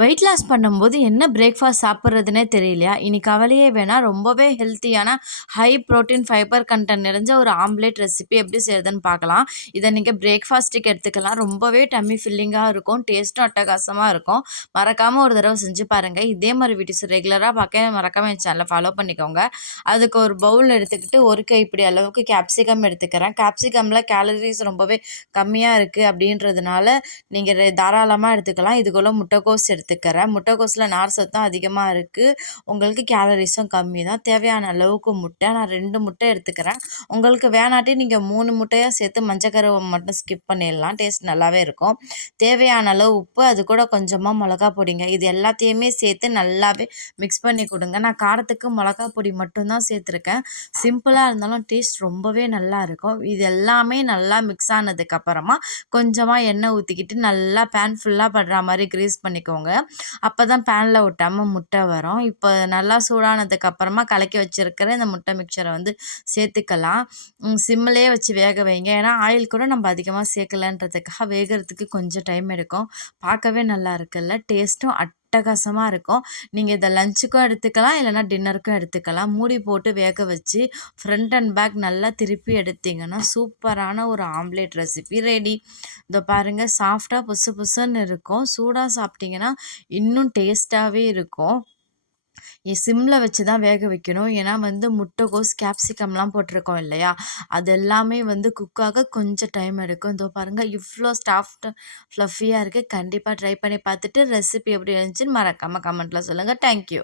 Weight loss பண்ணும்போது என்ன breakfast சாப்பிட்றதுனே தெரியலையா? இனி கவலையே வேணாம். ரொம்பவே ஹெல்த்தியான ஹை புரோட்டீன், ஃபைபர் கன்டென்ட் நிறைஞ்ச ஒரு ஆம்லேட் ரெசிபி எப்படி செய்றதுன்னு பார்க்கலாம். இத நீங்க பிரேக்ஃபாஸ்ட்டுக்கு எடுத்துக்கலாம். ரொம்பவே டம்மி ஃபில்லிங்கா இருக்கும். டேஸ்ட்டும் அட்டகாசமா இருக்கும். மறக்காம ஒரு தடவ செஞ்சு பாருங்க. இதே மாரி வீடியோஸ் ரெகுலரா பார்க்க மறக்காம என் சேனல ஃபாலோ பண்ணிக்கோங்க. அதுக்கு ஒரு பவுல் எடுத்துக்கிட்டு, ஒரு கைப்பிடி அளவுக்கு கேப்சிகம் எடுத்துக்கிறேன். கேப்சிகம்ல கேலரீஸ் ரொம்பவே கம்மியா இருக்கு அப்படின்றதுனால, நீங்க தாராளமா எடுத்துக்கலாம். இதுக்குள்ள முட்டைக்கோஸ் எடுத்துக்கிறேன். முட்டைக்கோஸ்ல நார் சத்தும் அதிகமா இருக்கு. உங்களுக்கு கேலரீஸும் கம்மி தான். தேவையான அளவுக்கு முட்டை. நான் 2 முட்டை எடுத்துக்கிறேன். உங்களுக்கு வேணாட்டி நீங்க 3 முட்டையா சேர்த்து மஞ்சக்கருவ மட்டும் ஸ்கிப் பண்ணிடலாம். டேஸ்ட் நல்லாவே இருக்கும். தேவையான அளவு உப்பு, அது கூட கொஞ்சமா மிளகா பொடிங்க. இது எல்லாத்தையுமே சேர்த்து நல்லாவே மிக்ஸ் பண்ணி கொடுங்க. நான் காரத்துக்கு மிளகா பொடி மட்டும் தான் சேர்த்துருக்கேன். சிம்பிளா இருந்தாலும் டேஸ்ட் ரொம்பவே நல்லா இருக்கும். இது எல்லாமே நல்லா மிக்ஸ் ஆனதுக்கு அப்புறமா கொஞ்சமா எண்ணெய் ஊற்றிக்கிட்டு நல்லா பேன் ஃபுல்லாக படுற மாதிரி கிரீஸ் பண்ணிக்கோங்க. அப்போ தான் பேனில் ஒட்டாமல் முட்டை வரும். இப்போ நல்லா சூடானதுக்கு அப்புறமா கலக்கி வச்சிருக்கிற இந்த முட்டை மிக்சரை வந்து சேர்த்துக்கலாம். சிம்மிலே வச்சு வேக வைங்க. ஏன்னா ஆயில் கூட நம்ம அதிகமாக சேர்க்கலன்றதுக்காக வேகிறதுக்கு கொஞ்சம் டைம் எடுக்கும். பார்க்கவே நல்லா இருக்குல்ல, டேஸ்ட்டும் அட்டகாசமாக இருக்கும். நீங்கள் இதை லஞ்சுக்கும் எடுத்துக்கலாம், இல்லைனா டின்னருக்கும் எடுத்துக்கலாம். மூடி போட்டு வேக வச்சு ஃப்ரண்ட் அண்ட் பேக் நல்லா திருப்பி எடுத்தீங்கன்னா சூப்பரான ஒரு ஆம்லேட் ரெசிபி ரெடி. இதோ பாருங்கள், சாஃப்டாக புசு புசுன்னு இருக்கும். சூடாக சாப்பிட்டிங்கன்னா இன்னும் டேஸ்ட்டாகவே இருக்கும். சிம்மில் வச்சு தான் வேக வைக்கணும். ஏன்னா வந்து முட்டைக்கோஸ், கேப்சிகம்லாம் போட்டிருக்கோம் இல்லையா, அது எல்லாமே வந்து குக்காக கொஞ்சம் டைம் எடுக்கும். இதோ பாருங்கள், இவ்வளோ சாஃப்ட் ஃப்ளஃபியாக இருக்குது. கண்டிப்பாக ட்ரை பண்ணி பார்த்துட்டு ரெசிபி எப்படி இருந்துச்சுன்னு மறக்காமல் கமெண்ட்டில் சொல்லுங்கள். தேங்க்யூ.